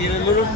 ¿Quieres, Lulu?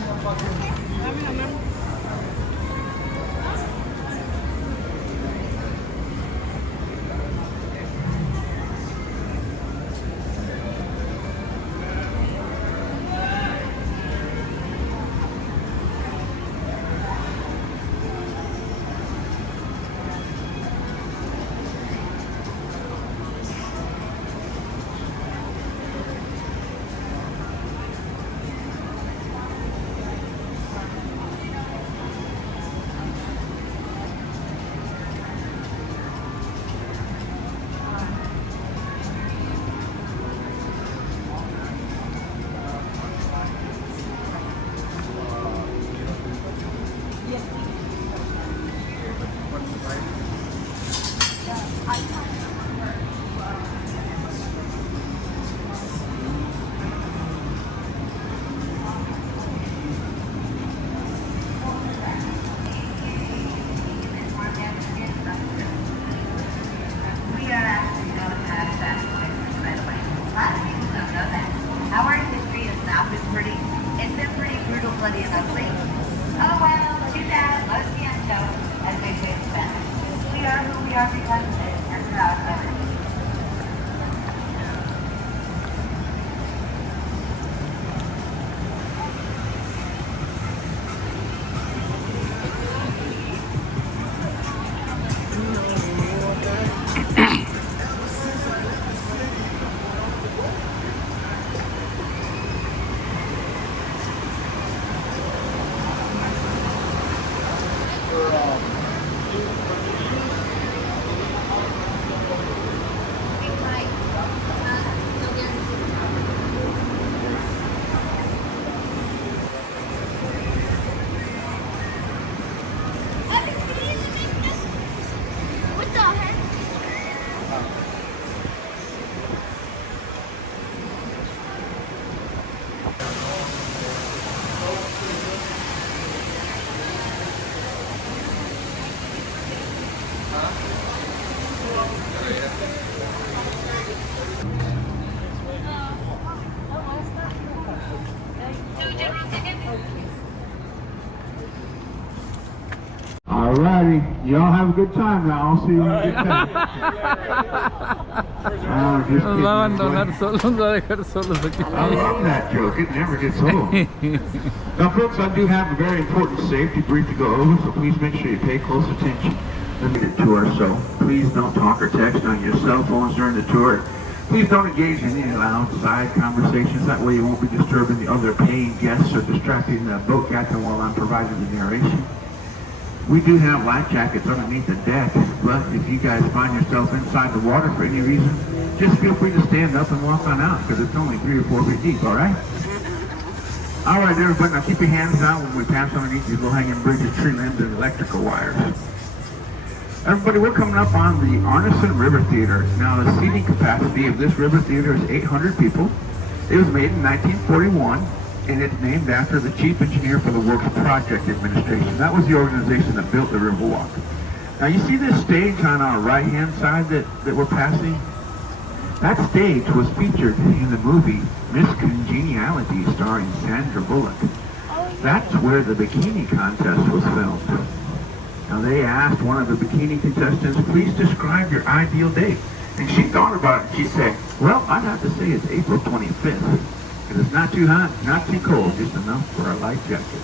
Alrighty, y'all have a good time now. I'll see you in a good time. Just Nos va a abandonar solos, nos va a dejar solos aquí. I love that joke. It never gets old. Now, folks, I do have a very important safety brief to go over, so please make sure you pay close attention. Limited tour, so please don't talk or text on your cell phones during the tour. Please don't engage in any loud side conversations. That way you won't be disturbing the other paying guests or distracting the boat captain while I'm providing the narration. We do have life jackets underneath the deck, but if you guys find yourself inside the water for any reason, just feel free to stand up and walk on out, because it's only 3 or 4 feet deep, all right? All right, everybody, now keep your hands out when we pass underneath these low-hanging bridges, tree limbs, and electrical wires. Everybody, we're coming up on the Arneson River Theater. Now, the seating capacity of this river theater is 800 people. It was made in 1941. And it's named after the chief engineer for the Works Project Administration. That was the organization that built the Riverwalk. Now you see this stage on our right-hand side that we're passing? That stage was featured in the movie Miss Congeniality starring Sandra Bullock. That's where the bikini contest was filmed. Now they asked one of the bikini contestants, please describe your ideal date. And she thought about it. She said, well, I'd have to say it's April 25th. It's not too hot, not too cold, just enough for a life jacket.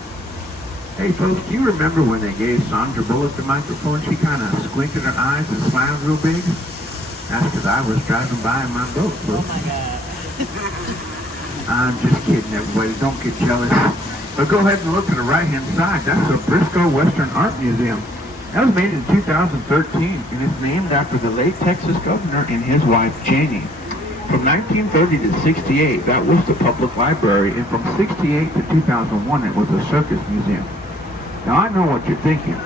Hey folks, do you remember when they gave Sandra Bullock the microphone? She kind of squinted her eyes and smiled real big. That's because I was driving by in my boat, folks. Oh my God. I'm just kidding, everybody. Don't get jealous. But go ahead and look to the right-hand side. That's the Briscoe Western Art Museum. That was made in 2013, and it's named after the late Texas governor and his wife, Janie. From 1930 to 68, that was the public library, and from 68 to 2001, it was a circus museum. Now, I know what you're thinking.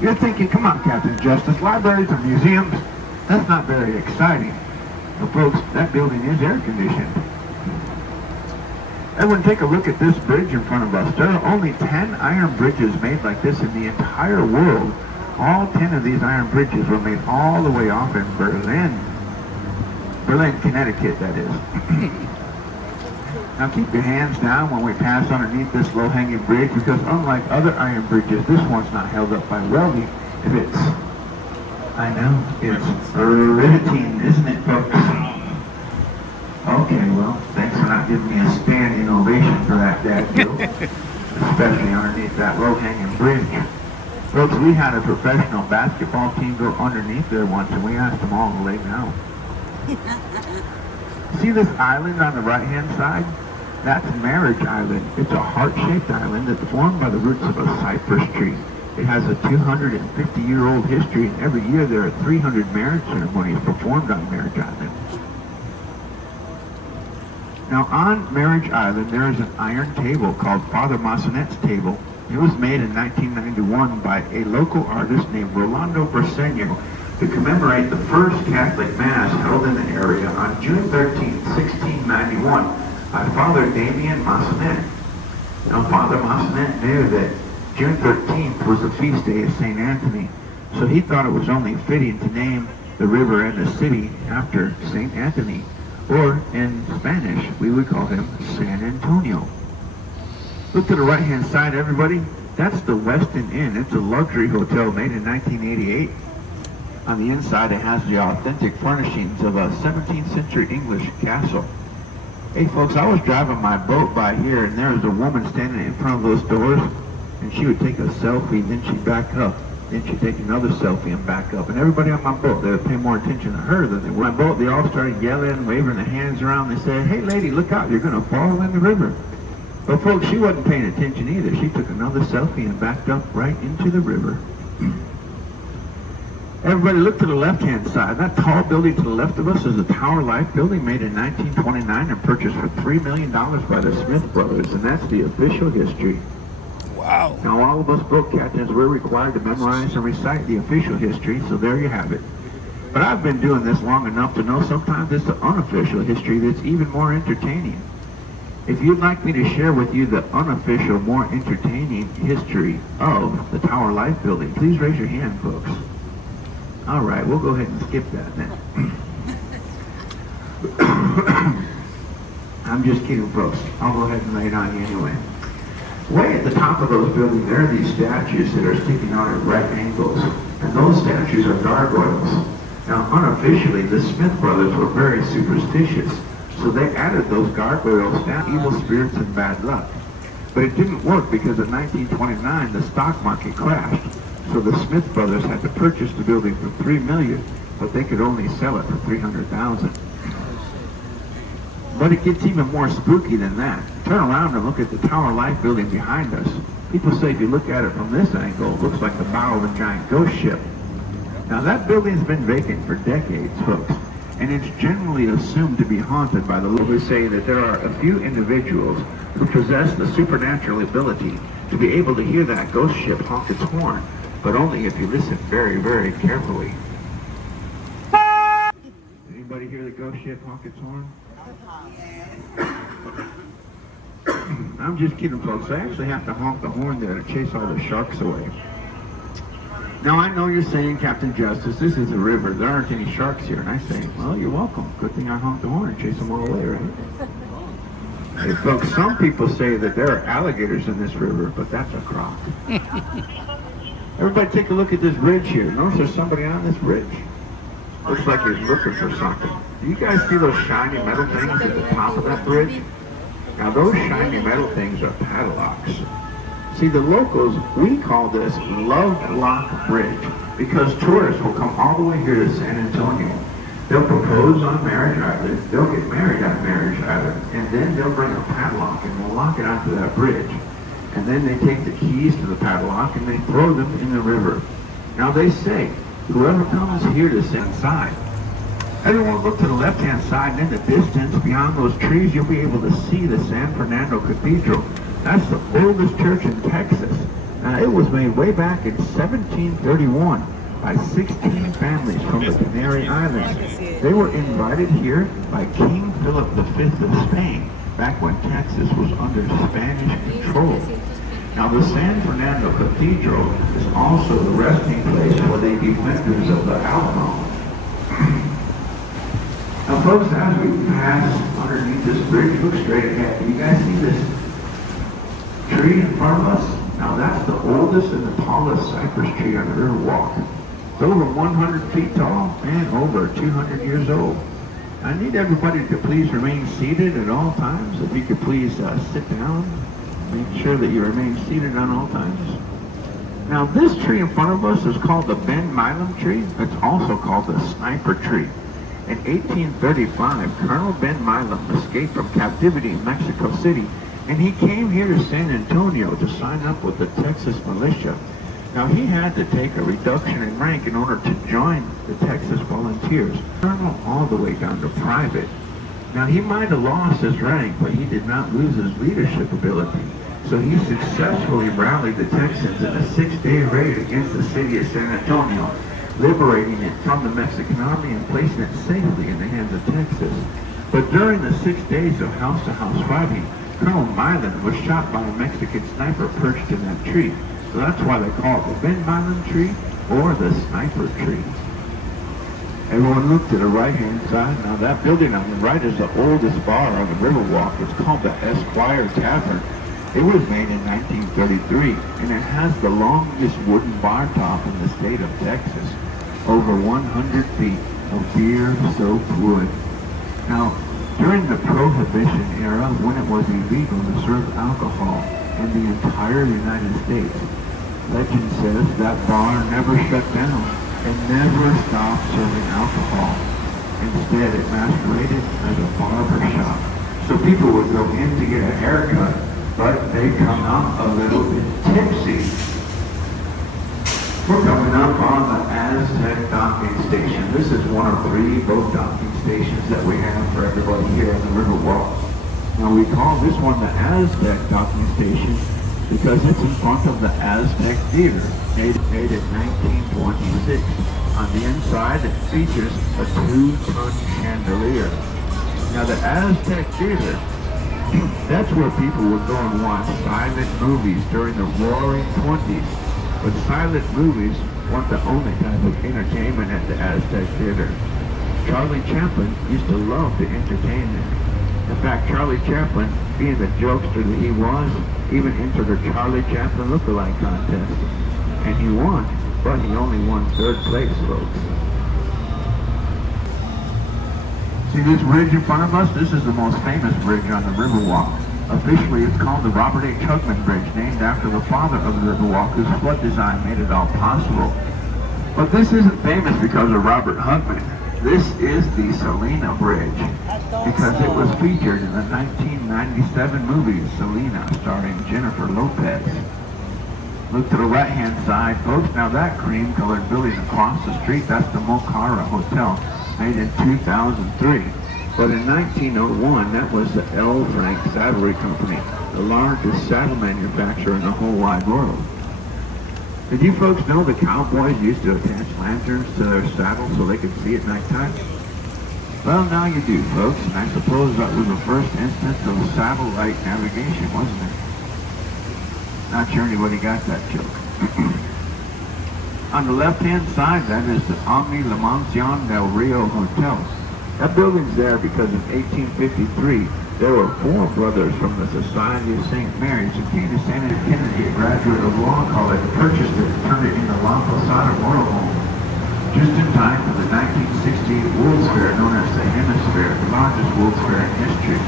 You're thinking, come on, Captain Justice, libraries and museums, that's not very exciting. But folks, that building is air-conditioned. Everyone, take a look at this bridge in front of us. There are only 10 iron bridges made like this in the entire world. All 10 of these iron bridges were made all the way off in Berlin, Connecticut, that is. Now keep your hands down when we pass underneath this low-hanging bridge, because unlike other iron bridges, this one's not held up by welding. If it's, I know, it's riveting, isn't it, folks? Okay, well, thanks for not giving me a standing ovation for that, Dad, Joe. Especially underneath that low-hanging bridge. Folks, we had a professional basketball team go underneath there once, and we asked them all to lay down. See this island on the right-hand side? That's Marriage Island. It's a heart-shaped island that's formed by the roots of a cypress tree. It has a 250-year-old history, and every year there are 300 marriage ceremonies performed on Marriage Island. Now on Marriage Island, there is an iron table called Father Massenet's table. It was made in 1991 by a local artist named Rolando Briseño to commemorate the first Catholic Mass held in the area on June 13, 1691 by Father Damien Massenet. Now Father Massenet knew that June 13th was the feast day of St. Anthony, so he thought it was only fitting to name the river and the city after St. Anthony, or in Spanish, we would call him San Antonio. Look to the right-hand side, everybody. That's the Westin Inn. It's a luxury hotel made in 1988. On the inside, it has the authentic furnishings of a 17th century English castle. Hey folks, I was driving my boat by here, and there was a woman standing in front of those doors, and she would take a selfie, then she'd back up. Then she'd take another selfie and back up. And everybody on my boat, they would pay more attention to her than they would. On my boat, they all started yelling, waving their hands around. They said, "Hey lady, look out, you're going to fall in the river." But folks, she wasn't paying attention either. She took another selfie and backed up right into the river. Everybody look to the left-hand side. That tall building to the left of us is a Tower Life building made in 1929 and purchased for $3 million by the Smith brothers, and that's the official history. Wow. Now all of us boat captains, we're required to memorize and recite the official history, so there you have it. But I've been doing this long enough to know sometimes it's the unofficial history that's even more entertaining. If you'd like me to share with you the unofficial, more entertaining history of the Tower Life building, please raise your hand, folks. All right, we'll go ahead and skip that then. I'm just kidding, folks. I'll go ahead and lay it on you anyway. Way at the top of those buildings, there are these statues that are sticking out at right angles, and those statues are gargoyles. Now, unofficially, the Smith brothers were very superstitious, so they added those gargoyles down, evil spirits and bad luck. But it didn't work because in 1929, the stock market crashed. So the Smith brothers had to purchase the building for $3 million, but they could only sell it for $300,000. But it gets even more spooky than that. Turn around and look at the Tower Life building behind us. People say if you look at it from this angle, it looks like the bow of a giant ghost ship. Now that building's been vacant for decades, folks, and it's generally assumed to be haunted by the locals who say that there are a few individuals who possess the supernatural ability to be able to hear that ghost ship honk its horn, but only if you listen very, very carefully. Anybody hear the ghost ship honk its horn? I'm just kidding, folks. I actually have to honk the horn there to chase all the sharks away. Now, I know you're saying, Captain Justice, this is a river. There aren't any sharks here. And I say, well, you're welcome. Good thing I honked the horn and chased them all away, right? Hey, folks, some people say that there are alligators in this river, but that's a crock. Everybody take a look at this bridge here. Notice there's somebody on this bridge. Looks like he's looking for something. Do you guys see those shiny metal things at the top of that bridge? Now those shiny metal things are padlocks. See, the locals, we call this Love Lock Bridge because tourists will come all the way here to San Antonio. They'll propose on Marriage Island, they'll get married on Marriage Island, and then they'll bring a padlock and they'll lock it onto that bridge. And then they take the keys to the padlock and they throw them in the river. Now they say, whoever comes here to San Side, everyone look to the left-hand side, and in the distance, beyond those trees, you'll be able to see the San Fernando Cathedral. That's the oldest church in Texas. Now, it was made way back in 1731 by 16 families from the Canary Islands. They were invited here by King Philip V of Spain, back when Texas was under Spanish control. Now, the San Fernando Cathedral is also the resting place for the defenders of the Alamo. Now, folks, as we pass underneath this bridge, look straight ahead. Do you guys see this tree in front of us? Now that's the oldest and the tallest cypress tree on the Riverwalk. It's over 100 feet tall and over 200 years old. I need everybody to please remain seated at all times. If you could please sit down, make sure that you remain seated on all times. Now this tree in front of us is called the Ben Milam tree. It's also called the sniper tree. In 1835, Colonel Ben Milam escaped from captivity in Mexico City, and he came here to San Antonio to sign up with the Texas militia. Now he had to take a reduction in rank in order to join the Texas Volunteers, colonel all the way down to private. Now he might have lost his rank, but he did not lose his leadership ability. So he successfully rallied the Texans in a 6-day raid against the city of San Antonio, liberating it from the Mexican army and placing it safely in the hands of Texas. But during the 6 days of house-to-house fighting, Colonel Milam was shot by a Mexican sniper perched in that tree. So that's why they call it the Ben Milam tree or the sniper tree. Everyone look to the right-hand side. Now that building on the right is the oldest bar on the Riverwalk. It's called the Esquire Tavern. It was made in 1933, and it has the longest wooden bar top in the state of Texas. Over 100 feet of beer-soaked wood. Now, during the Prohibition era, when it was illegal to serve alcohol in the entire United States, legend says that bar never shut down and never stopped serving alcohol. Instead, it masqueraded as a barber shop. So people would go in to get a haircut, but they come out a little bit tipsy. We're coming up on the Aztec docking station. This is one of 3 boat docking stations that we have for everybody here on the Riverwalk. Now we call this one the Aztec docking station because it's in front of the Aztec Theater, made in 1926. On the inside, it features a 2-ton chandelier. Now the Aztec Theater, that's where people would go and watch silent movies during the Roaring 20s. But silent movies weren't the only type of entertainment at the Aztec Theater. Charlie Chaplin used to love to entertain there. In fact, Charlie Chaplin, being the jokester that he was, even entered a Charlie Chaplin look-alike contest. And he won, but he only won 3rd place, folks. See this bridge in front of us? This is the most famous bridge on the Riverwalk. Officially, it's called the Robert H. Hugman Bridge, named after the father of the Riverwalk, whose flood design made it all possible. But this isn't famous because of Robert Hugman. This is the Selena Bridge, because it was featured in the 1997 movie Selena, starring Jennifer Lopez. Look to the right-hand side, folks. Now that cream-colored building across the street, that's the Mocara Hotel, made in 2003. But in 1901, that was the L. Frank Saddlery Company, the largest saddle manufacturer in the whole wide world. Did you folks know the cowboys used to attach lanterns to their saddles so they could see at nighttime? Well, now you do, folks, and I suppose that was the first instance of satellite navigation, wasn't it? Not sure anybody got that joke. On the left-hand side, that is the Omni La Mansión del Rio Hotel. That building's there because in 1853, there were 4 brothers from the Society of St. Mary's who came to Santa Kennedy, a graduate of law college, purchased it and turned it into La Posada Motor Home. Just in time for the 1968 World's Fair, known as the Hemisphere, the largest World's Fair in history.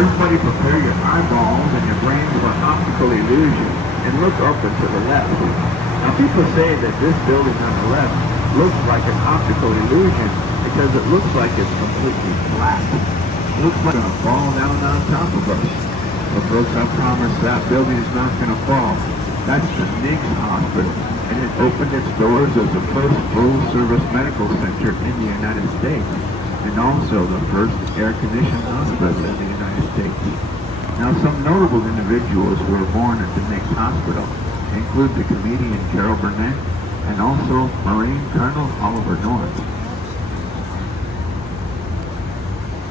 Everybody prepare your eyeballs and your brains for optical illusion and look up and to the left. Now people say that this building on the left looks like an optical illusion because it looks like it's completely flat. It looks like it's going to fall down on top of us. But folks, I promise that building is not going to fall. That's the Nix Hospital, and it opened its doors as the first full-service medical center in the United States, and also the first air-conditioned hospital in the United States. Now, some notable individuals who were born at the Nix Hospital include the comedian Carol Burnett and also Marine Colonel Oliver North.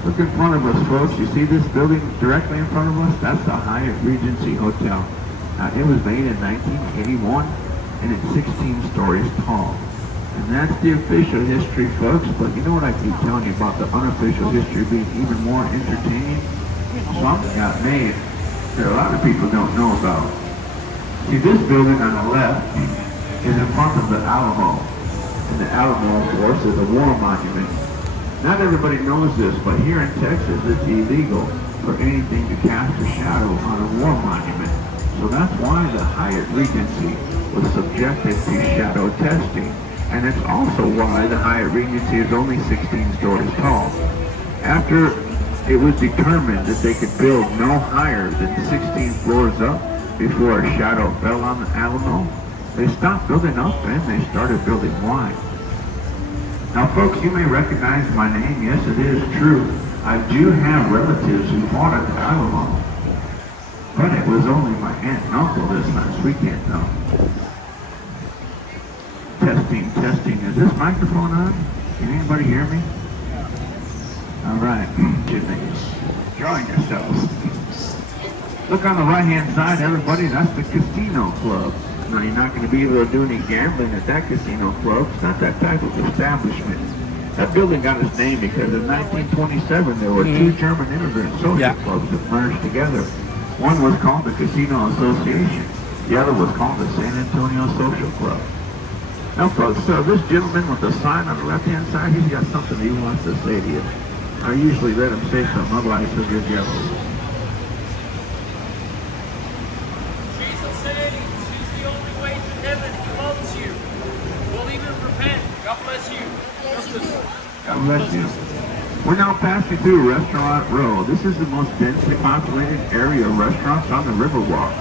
Look in front of us, folks. You see this building directly in front of us? That's the Hyatt Regency Hotel. It was made in 1981, and it's 16 stories tall. And that's the official history, folks. But you know what I keep telling you about the unofficial history being even more entertaining? Something got made that a lot of people don't know about. See, this building on the left is in front of the Alamo. And the Alamo, of course, is a war monument. Not everybody knows this, but here in Texas, it's illegal for anything to cast a shadow on a war monument. So that's why the Hyatt Regency was subjected to shadow testing. And it's also why the Hyatt Regency is only 16 stories tall. After it was determined that they could build no higher than 16 floors up before a shadow fell on the Alamo, they stopped building up and they started building wide. Now folks, you may recognize my name. Yes, it is true. I do have relatives who fought at the Alamo. But it was only my aunt and uncle this last weekend though. Testing, testing. Is this microphone on? Can anybody hear me? All right. Enjoying yourselves. Look on the right-hand side, everybody. That's the casino club. Now, you're not going to be able to do any gambling at that casino club. It's not that type of establishment. That building got its name because in 1927, there were two German immigrant social clubs that merged together. One was called the Casino Association. The other was called the San Antonio Social Club. Now folks, so this gentleman with the sign on the left-hand side, he's got something he wants to say to you. I usually let him say something, otherwise he'll get yellow. Jesus said he's the only way to heaven. He loves you. Believe and repent. God bless you. God bless you. We're now passing through Restaurant Row. This is the most densely populated area of restaurants on the Riverwalk.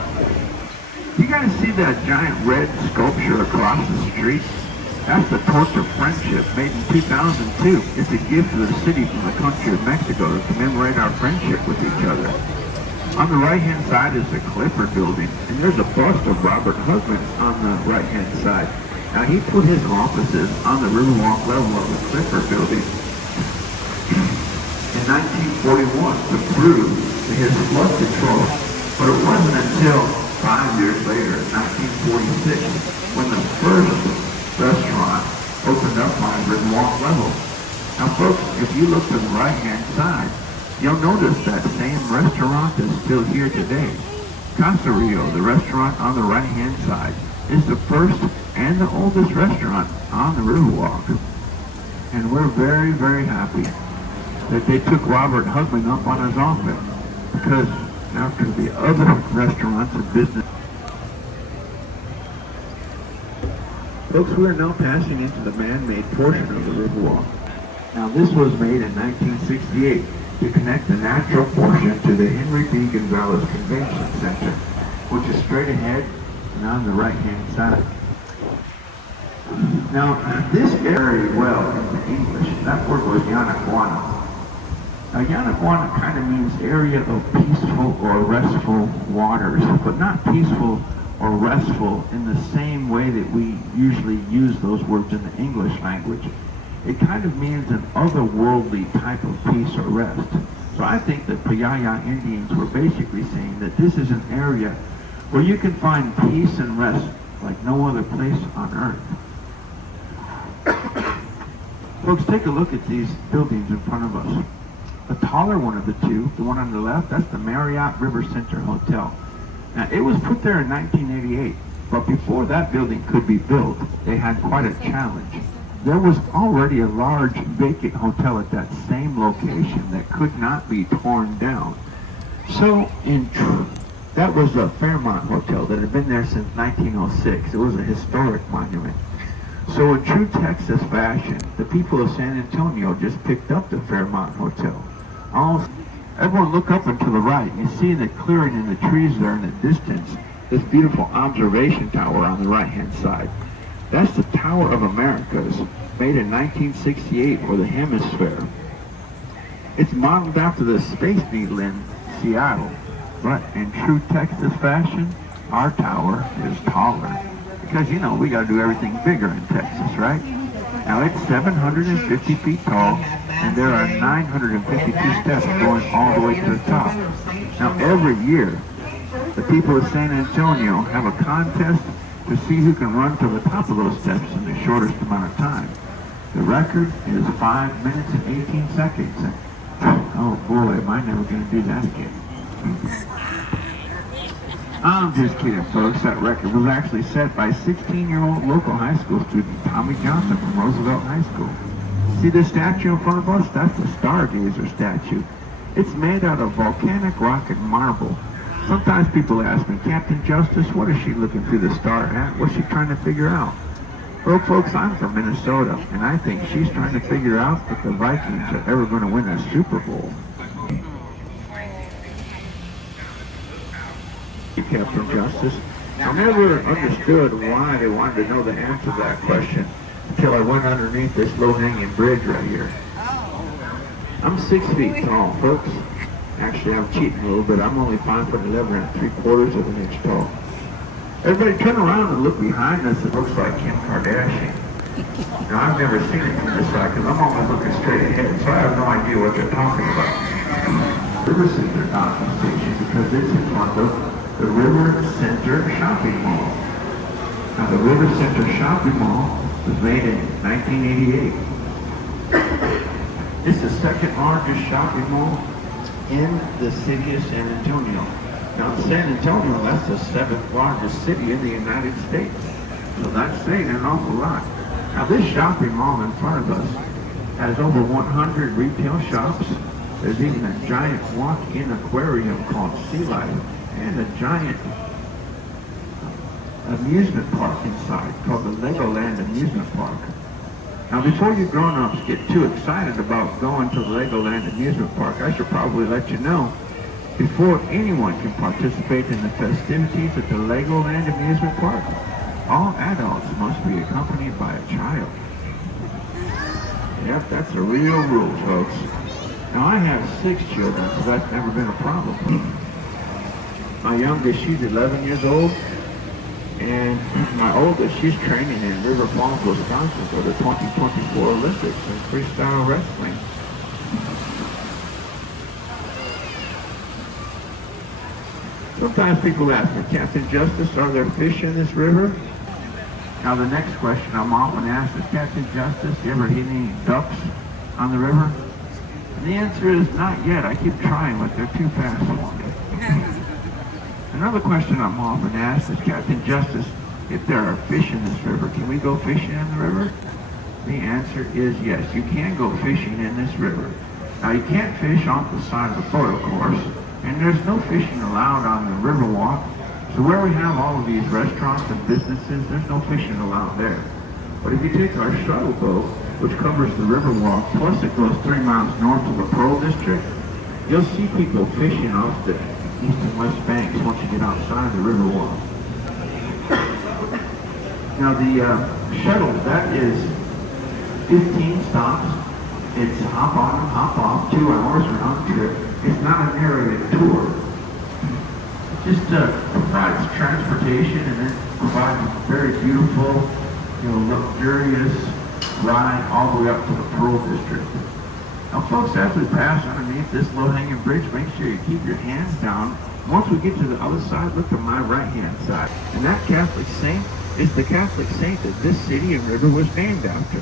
You guys see that giant red sculpture across the street? That's the Torch of Friendship, made in 2002. It's a gift to the city from the country of Mexico to commemorate our friendship with each other. On the right-hand side is the Clifford Building, and there's a bust of Robert Hugman on the right-hand side. Now, he put his offices on the Riverwalk level of the Clifford Building in 1941 to prove his flood control, but it wasn't until 5 years later, in 1946, when the first restaurant opened up on the Riverwalk level. Now folks, if you look to the right-hand side, you'll notice that same restaurant is still here today. Casa Rio, the restaurant on the right-hand side, is the first and the oldest restaurant on the Riverwalk. And we're very, very happy that they took Robert Hugman up on his offer, because after the other restaurants and business. Folks, we are now passing into the man-made portion of the Riverwalk. Now this was made in 1968 to connect the natural portion to the Henry B. Gonzalez Convention Center, which is straight ahead and on the right-hand side. Now, this area well into English, that word was Yanaguana. Now, Yanaguana kind of means area of peaceful or restful waters, but not peaceful or restful in the same way that we usually use those words in the English language. It kind of means an otherworldly type of peace or rest. So I think that Payaya Indians were basically saying that this is an area where you can find peace and rest like no other place on earth. Folks, take a look at these buildings in front of us. The taller one of the two, the one on the left, that's the Marriott River Center Hotel. Now, it was put there in 1988, but before that building could be built, they had quite a challenge. There was already a large vacant hotel at that same location that could not be torn down. So, that was the Fairmont Hotel that had been there since 1906. It was a historic monument. So in true Texas fashion, the people of San Antonio just picked up the Fairmont Hotel. Everyone look up and to the right. You see the clearing in the trees there in the distance, this beautiful observation tower on the right-hand side. That's the Tower of Americas, made in 1968 for the hemisphere. It's modeled after the Space Needle in Seattle, but in true Texas fashion, our tower is taller. Because, you know, we got to do everything bigger in Texas, right? Now, it's 750 feet tall, and there are 952 steps going all the way to the top. Now, every year, the people of San Antonio have a contest to see who can run to the top of those steps in the shortest amount of time. The record is 5 minutes and 18 seconds. Oh boy, am I never going to do that again. I'm just kidding, folks. That record was actually set by 16-year-old local high school student Tommy Johnson from Roosevelt High School. See this statue in front of us? That's the Stargazer statue. It's made out of volcanic rock and marble. Sometimes people ask me, Captain Justice, what is she looking through the star at? What's she trying to figure out? Well, folks, I'm from Minnesota, and I think she's trying to figure out if the Vikings are ever going to win a Super Bowl. Captain Justice, I never understood why they wanted to know the answer to that question until I went underneath this low-hanging bridge right here. I'm 6 feet tall, folks. Actually, I'm cheating a little bit. I'm only 5'11" and 3/4 of an inch tall. Everybody turn around and look behind us. It looks like Kim Kardashian. Now, I've never seen it from this side because I'm always looking straight ahead, so I have no idea what they're talking about. River Center docking station because it's in front of the River Center Shopping Mall. Now, the River Center Shopping Mall was made in 1988. It's the second largest shopping mall in the city of San Antonio. Now, in San Antonio, that's the 7th largest city in the United States. So that's saying an awful lot. Now, this shopping mall in front of us has over 100 retail shops. There's even a giant walk-in aquarium called Sea Life and a giant amusement park inside called the Legoland Amusement Park. Now, before you grown-ups get too excited about going to the Legoland Amusement Park, I should probably let you know, before anyone can participate in the festivities at the Legoland Amusement Park, all adults must be accompanied by a child. Yep, that's a real rule, folks. Now, I have 6 children, so that's never been a problem. My youngest, she's 11 years old. And my oldest, she's training in River Falls, Wisconsin for the 2024 Olympics in freestyle wrestling. Sometimes people ask me, Captain Justice, are there fish in this river? Now the next question I'm often asked is, Captain Justice, you ever hit any ducks on the river? And the answer is not yet. I keep trying, but they're too fast for me. Another question I'm often asked is, Captain Justice, if there are fish in this river, can we go fishing in the river? The answer is yes, you can go fishing in this river. Now, you can't fish off the side of the boat, of course, and there's no fishing allowed on the river walk. So where we have all of these restaurants and businesses, there's no fishing allowed there. But if you take our shuttle boat, which covers the river walk, plus it goes 3 miles north of the Pearl District, you'll see people fishing off the east and west banks once you get outside the river walk. Now the shuttle, that is 15 stops. It's hop on, hop off, 2 hours round trip. It's not a narrated tour. It just provides transportation and then provides a very beautiful, luxurious ride all the way up to the Pearl District. Now, folks, as we pass underneath this low-hanging bridge, make sure you keep your hands down. Once we get to the other side, look at my right-hand side. And that Catholic saint is the Catholic saint that this city and river was named after.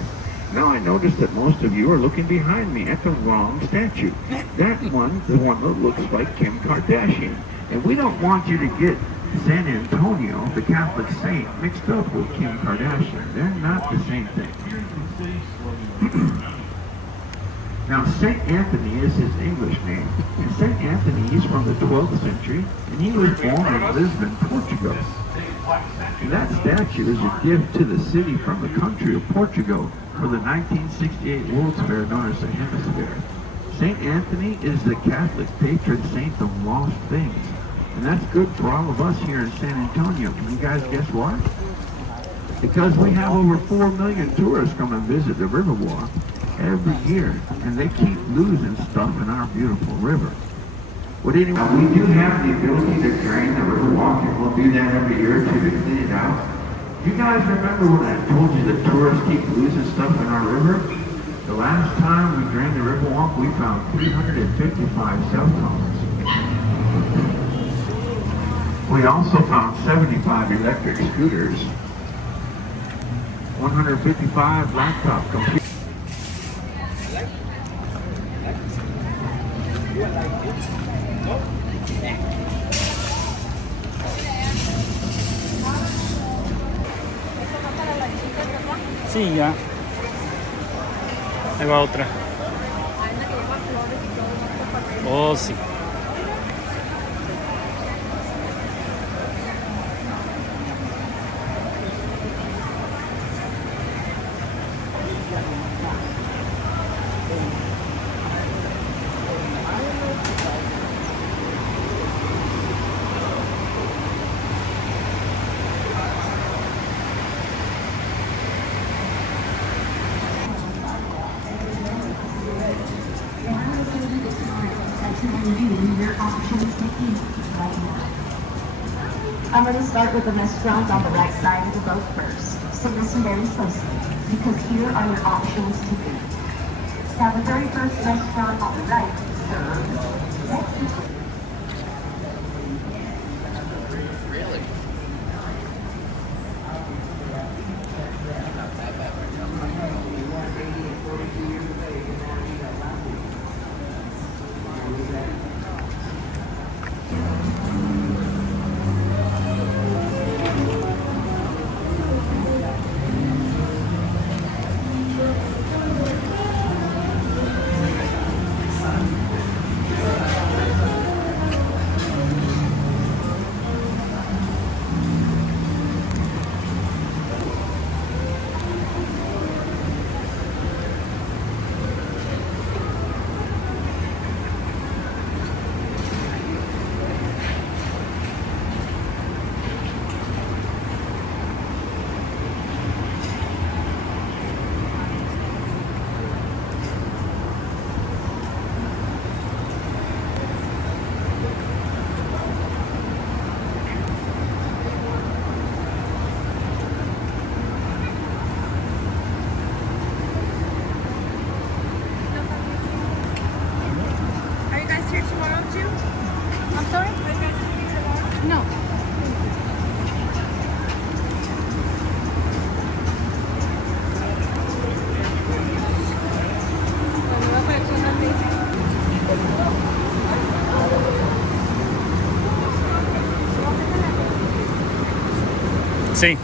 Now, I notice that most of you are looking behind me at the wrong statue. That one, the one that looks like Kim Kardashian. And we don't want you to get San Antonio, the Catholic saint, mixed up with Kim Kardashian. They're not the same thing. Now, St. Anthony is his English name, and St. Anthony is from the 12th century, and he was born in Lisbon, Portugal. And that statue is a gift to the city from the country of Portugal for the 1968 World's Fair known as the Hemisphere. St. Anthony is the Catholic patron saint of lost things, and that's good for all of us here in San Antonio. Can you guys guess why? Because we have over 4 million tourists come and visit the Riverwalk every year, and they keep losing stuff in our beautiful river. Would anyone? We do have the ability to drain the Riverwalk, and we'll do that every year to clean it out. You guys remember when I told you that tourists keep losing stuff in our river? The last time we drained the Riverwalk, we found 355 cell phones. We also found 75 electric scooters, 155 laptop computers. Sí, ya. Ahí va otra. Oh, sí. I'm going to start with the restaurant on the right side of the boat first. So listen very closely, because here are your options to eat. Now the very first restaurant on the right serves Mexican. Are you guys here tomorrow too? I'm sorry? Are you guys here tomorrow? No. Sí.